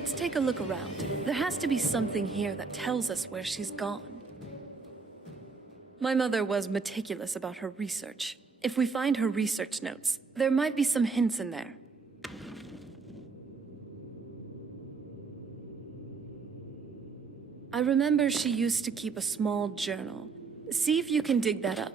let's take a look around. There has to be something here that tells us where she's gone. My mother was meticulous about her research. If we find her research notes, there might be some hints in there. I remember she used to keep a small journal. See if you can dig that up.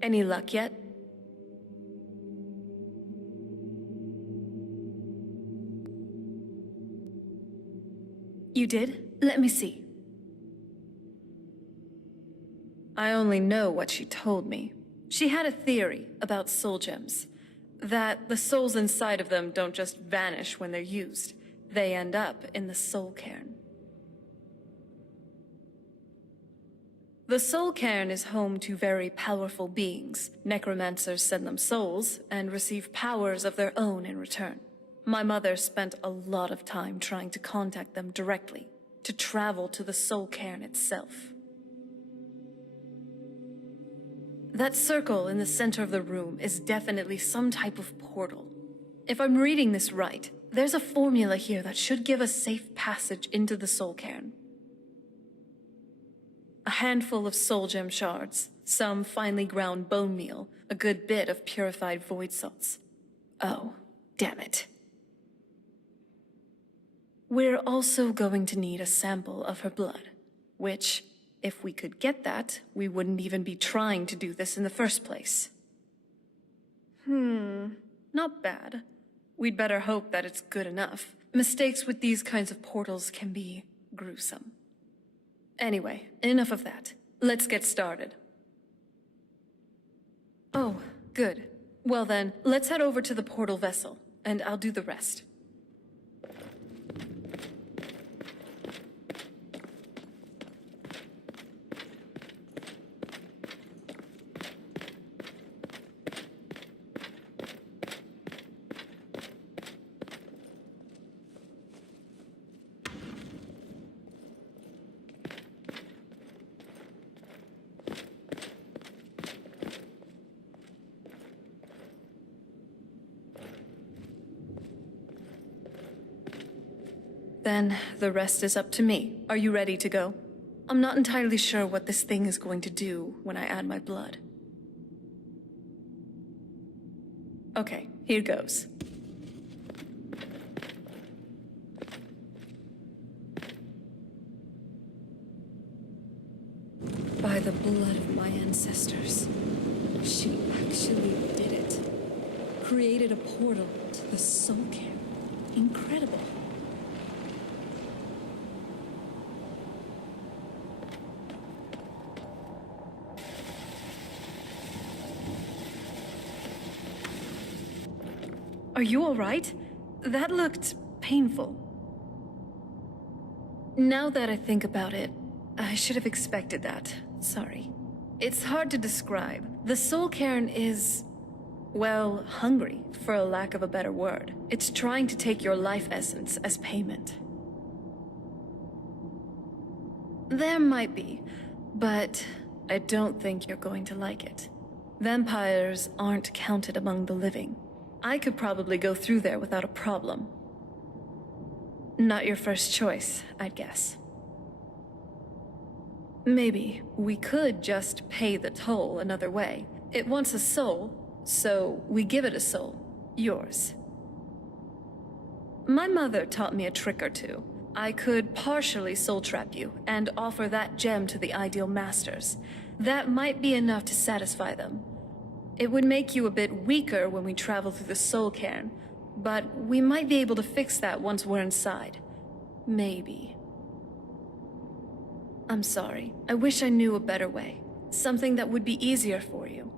Any luck yet? You did? Let me see. I only know what she told me. She had a theory about soul gems. That the souls inside of them don't just vanish when they're used. They end up in the Soul Cairn. The Soul Cairn is home to very powerful beings. Necromancers send them souls and receive powers of their own in return. My mother spent a lot of time trying to contact them directly, to travel to the Soul Cairn itself. That circle in the center of the room is definitely some type of portal. If I'm reading this right, there's a formula here that should give us safe passage into the Soul Cairn. A handful of soul gem shards, some finely ground bone meal, a good bit of purified void salts. Oh, damn it. We're also going to need a sample of her blood, which, if we could get that, we wouldn't even be trying to do this in the first place. Not bad. We'd better hope that it's good enough. Mistakes with these kinds of portals can be gruesome. Anyway, enough of that. Let's get started. Oh, good. Well then, let's head over to the portal vessel, and I'll do the rest. Then the rest is up to me. Are you ready to go? I'm not entirely sure what this thing is going to do when I add my blood. Okay, here goes. By the blood of my ancestors, she actually did it. Created a portal to the Soul Cairn. Incredible. Are you all right? That looked painful. Now that I think about it, I should have expected that. Sorry. It's hard to describe. The Soul Cairn is, well, hungry, for a lack of a better word. It's trying to take your life essence as payment. There might be, but I don't think you're going to like it. Vampires aren't counted among the living. I could probably go through there without a problem. Not your first choice, I'd guess. Maybe we could just pay the toll another way. It wants a soul, so we give it a soul. Yours. My mother taught me a trick or two. I could partially soul trap you and offer that gem to the ideal masters. That might be enough to satisfy them. It would make you a bit weaker when we travel through the Soul Cairn, but we might be able to fix that once we're inside. Maybe. I'm sorry. I wish I knew a better way. Something that would be easier for you.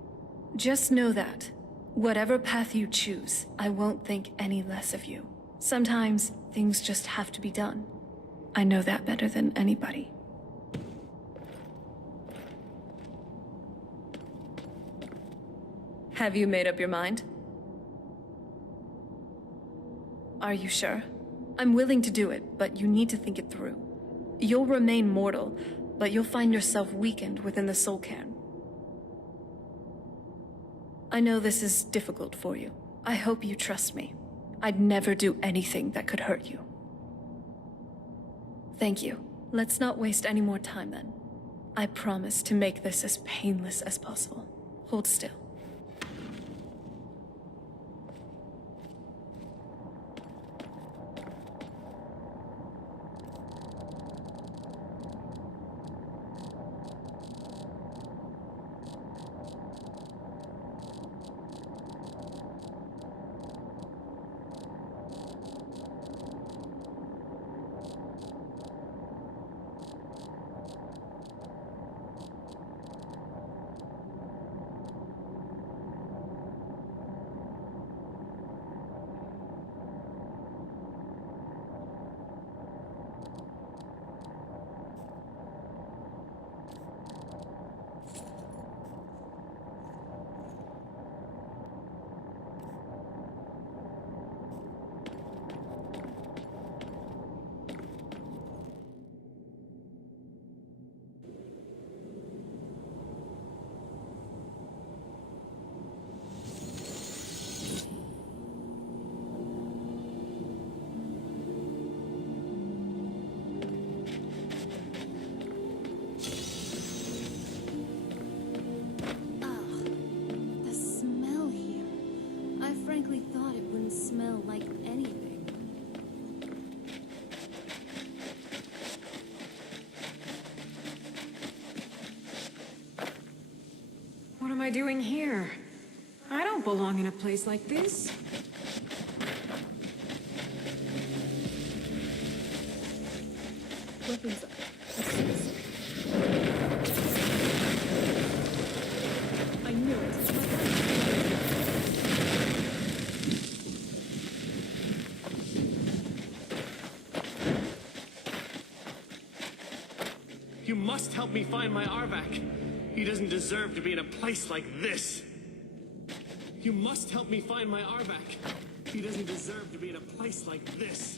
Just know that, whatever path you choose, I won't think any less of you. Sometimes, things just have to be done. I know that better than anybody. Have you made up your mind? Are you sure? I'm willing to do it, but you need to think it through. You'll remain mortal, but you'll find yourself weakened within the Soul Cairn. I know this is difficult for you. I hope you trust me. I'd never do anything that could hurt you. Thank you. Let's not waste any more time then. I promise to make this as painless as possible. Hold still. What am I doing here? I don't belong in a place like this. Weapons up. I knew it. You must help me find my Arvak. He doesn't deserve to be in a place like this. You must help me find my Arvak. He doesn't deserve to be in a place like this.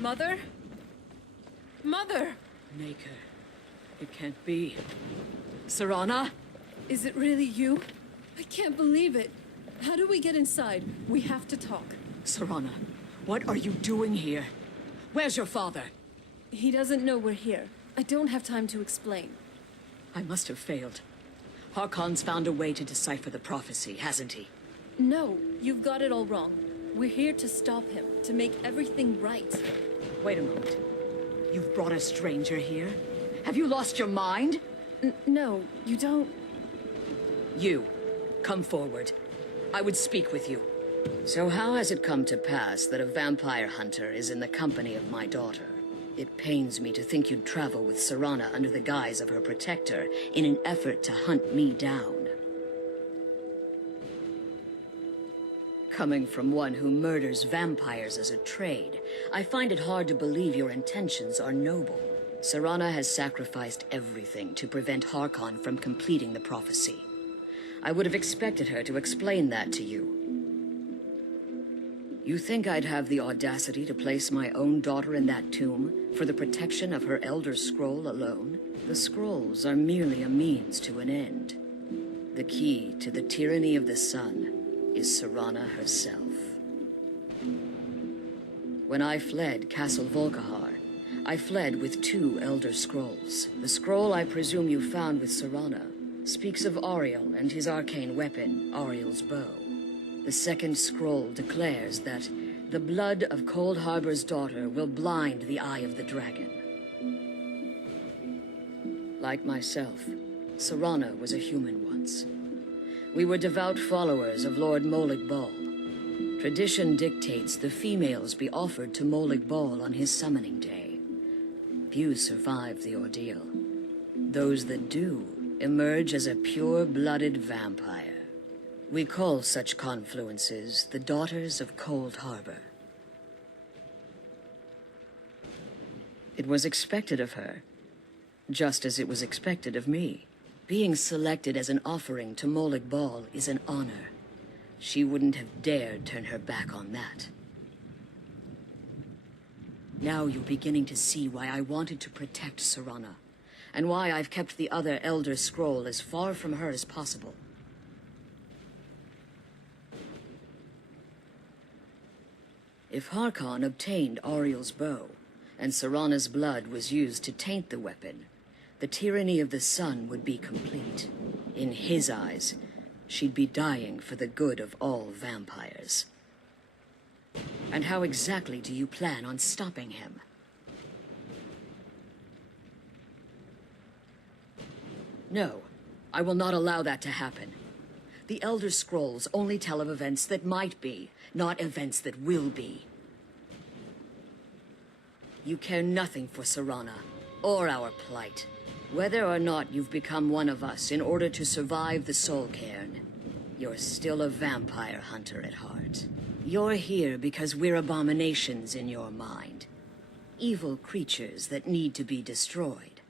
Mother? Mother! Maker. It can't be. Serana? Is it really you? I can't believe it. How do we get inside? We have to talk. Serana, what are you doing here? Where's your father? He doesn't know we're here. I don't have time to explain. I must have failed. Harkon's found a way to decipher the prophecy, hasn't he? No, you've got it all wrong. We're here to stop him, to make everything right. Wait a moment. You've brought a stranger here? Have you lost your mind? No, you don't... You, come forward. I would speak with you. So how has it come to pass that a vampire hunter is in the company of my daughter? It pains me to think you'd travel with Serana under the guise of her protector in an effort to hunt me down. Coming from one who murders vampires as a trade, I find it hard to believe your intentions are noble. Serana has sacrificed everything to prevent Harkon from completing the prophecy. I would have expected her to explain that to you. You think I'd have the audacity to place my own daughter in that tomb for the protection of her Elder Scroll alone? The scrolls are merely a means to an end. The key to the tyranny of the sun is Serana herself. When I fled Castle Volkihar, I fled with 2 Elder Scrolls. The scroll I presume you found with Serana speaks of Ariel and his arcane weapon, Ariel's bow. The second scroll declares that the blood of Cold Harbor's daughter will blind the eye of the dragon. Like myself, Serana was a human once. We were devout followers of Lord Molig Bal. Tradition dictates the females be offered to Molig Bal on his summoning day. Few survive the ordeal. Those that do emerge as a pure-blooded vampire. We call such confluences the Daughters of Cold Harbor. It was expected of her, just as it was expected of me. Being selected as an offering to Molig Bal is an honor. She wouldn't have dared turn her back on that. Now you're beginning to see why I wanted to protect Serana, and why I've kept the other Elder Scroll as far from her as possible. If Harkon obtained Ariel's bow, and Serana's blood was used to taint the weapon, the tyranny of the sun would be complete. In his eyes, she'd be dying for the good of all vampires. And how exactly do you plan on stopping him? No, I will not allow that to happen. The Elder Scrolls only tell of events that might be, not events that will be. You care nothing for Serana, or our plight. Whether or not you've become one of us in order to survive the Soul Cairn, you're still a vampire hunter at heart. You're here because we're abominations in your mind. Evil creatures that need to be destroyed.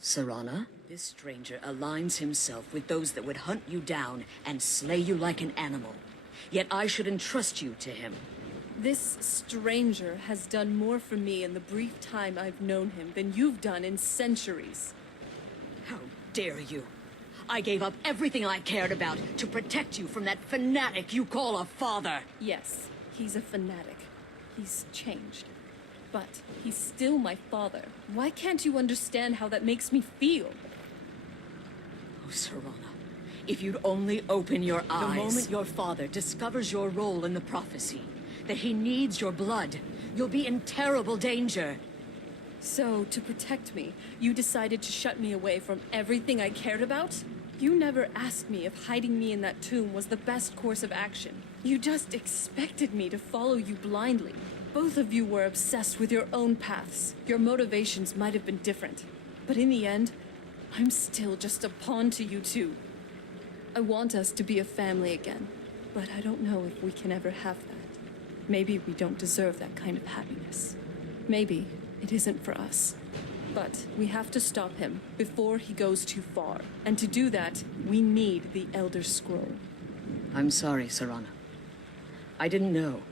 Serana, this stranger aligns himself with those that would hunt you down and slay you like an animal. Yet I should entrust you to him. This stranger has done more for me in the brief time I've known him than you've done in centuries. How dare you! I gave up everything I cared about to protect you from that fanatic you call a father! Yes, he's a fanatic. He's changed. But he's still my father. Why can't you understand how that makes me feel? Oh, Serana, if you'd only open your eyes... The moment your father discovers your role in the prophecy, that he needs your blood, you'll be in terrible danger. So, to protect me, you decided to shut me away from everything I cared about? You never asked me if hiding me in that tomb was the best course of action. You just expected me to follow you blindly. Both of you were obsessed with your own paths. Your motivations might have been different. But in the end, I'm still just a pawn to you two. I want us to be a family again, but I don't know if we can ever have that. Maybe we don't deserve that kind of happiness. Maybe it isn't for us. But we have to stop him before he goes too far. And to do that, we need the Elder Scroll. I'm sorry, Serana. I didn't know.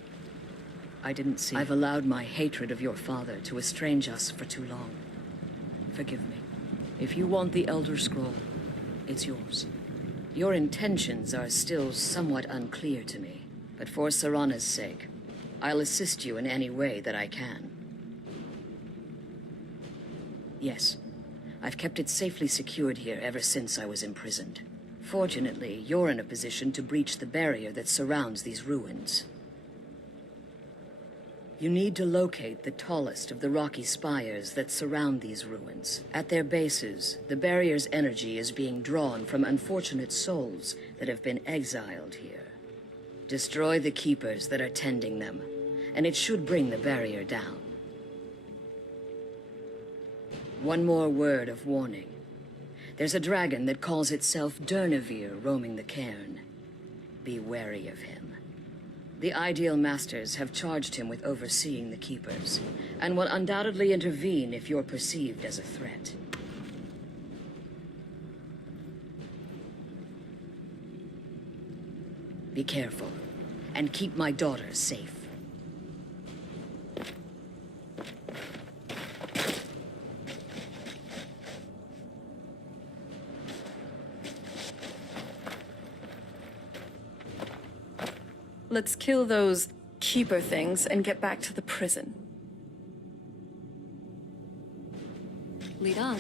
I didn't see. I've allowed my hatred of your father to estrange us for too long. Forgive me. If you want the Elder Scroll, it's yours. Your intentions are still somewhat unclear to me, but for Serana's sake, I'll assist you in any way that I can. Yes, I've kept it safely secured here ever since I was imprisoned. Fortunately, you're in a position to breach the barrier that surrounds these ruins. You need to locate the tallest of the rocky spires that surround these ruins. At their bases, the barrier's energy is being drawn from unfortunate souls that have been exiled here. Destroy the keepers that are tending them, and it should bring the barrier down. One more word of warning. There's a dragon that calls itself Durnevere roaming the cairn. Be wary of him. The Ideal Masters have charged him with overseeing the Keepers, and will undoubtedly intervene if you're perceived as a threat. Be careful, and keep my daughter safe. Let's kill those keeper things and get back to the prison. Lead on.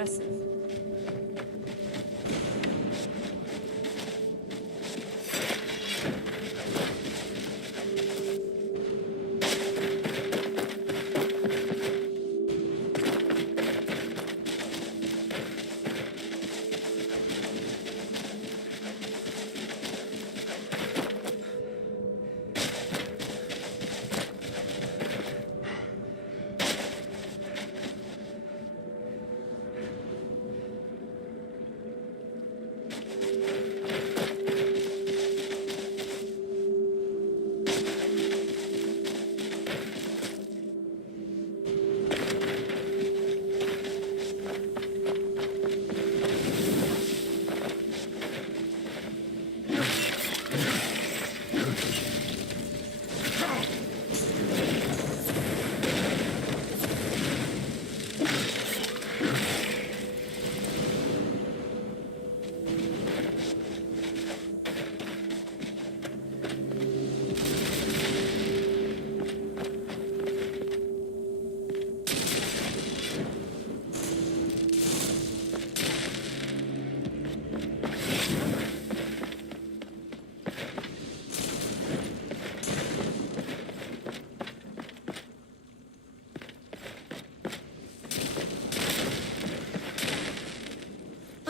impressive.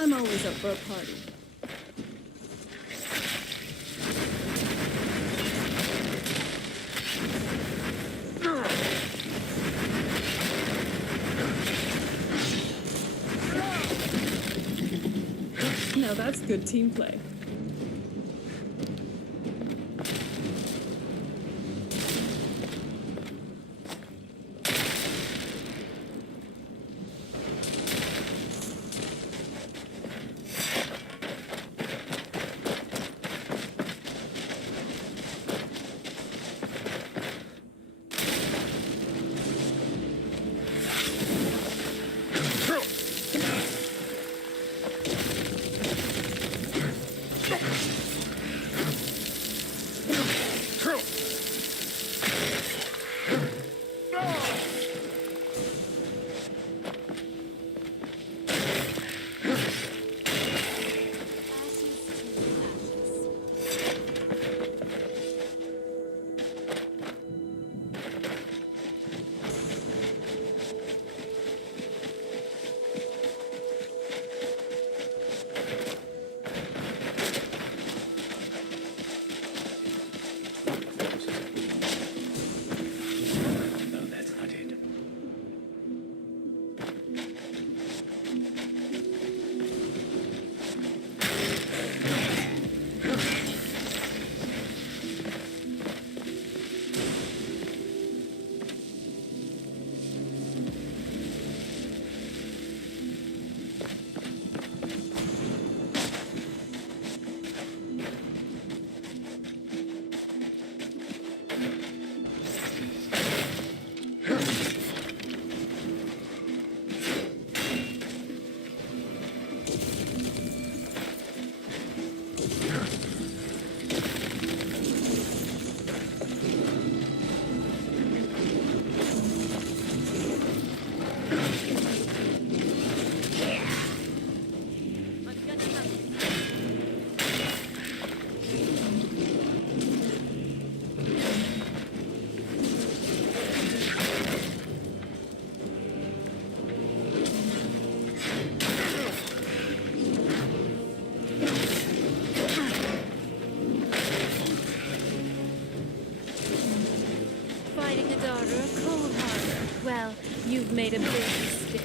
I'm always up for a party. Now that's good team play. No, that's not it. Fighting a daughter of Cold Harbor. Well, you've made a big mistake.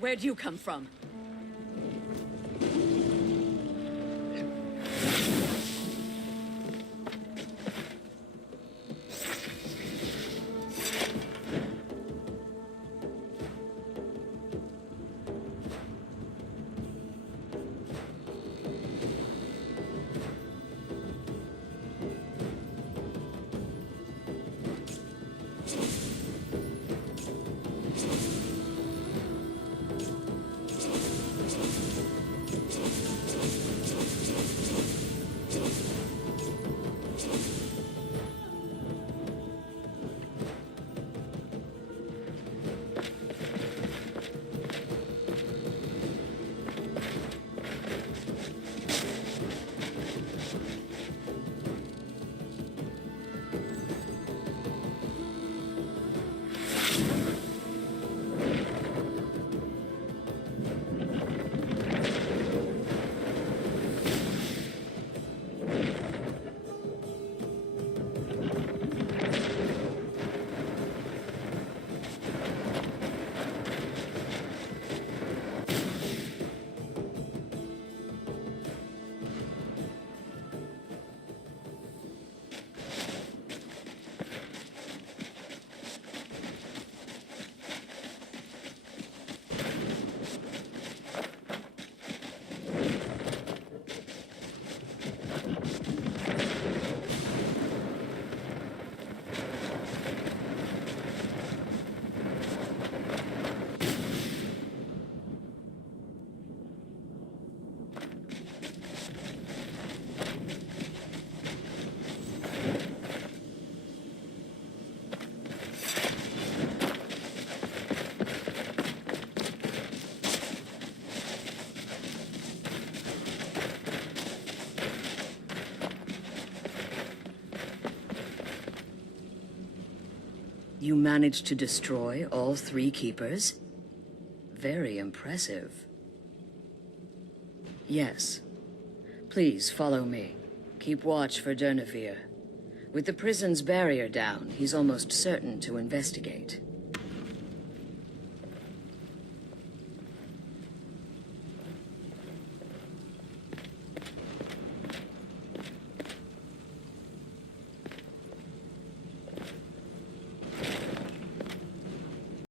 Where'd you come from? You managed to destroy all 3 keepers? Very impressive. Yes. Please follow me. Keep watch for Durnevere. With the prison's barrier down, he's almost certain to investigate.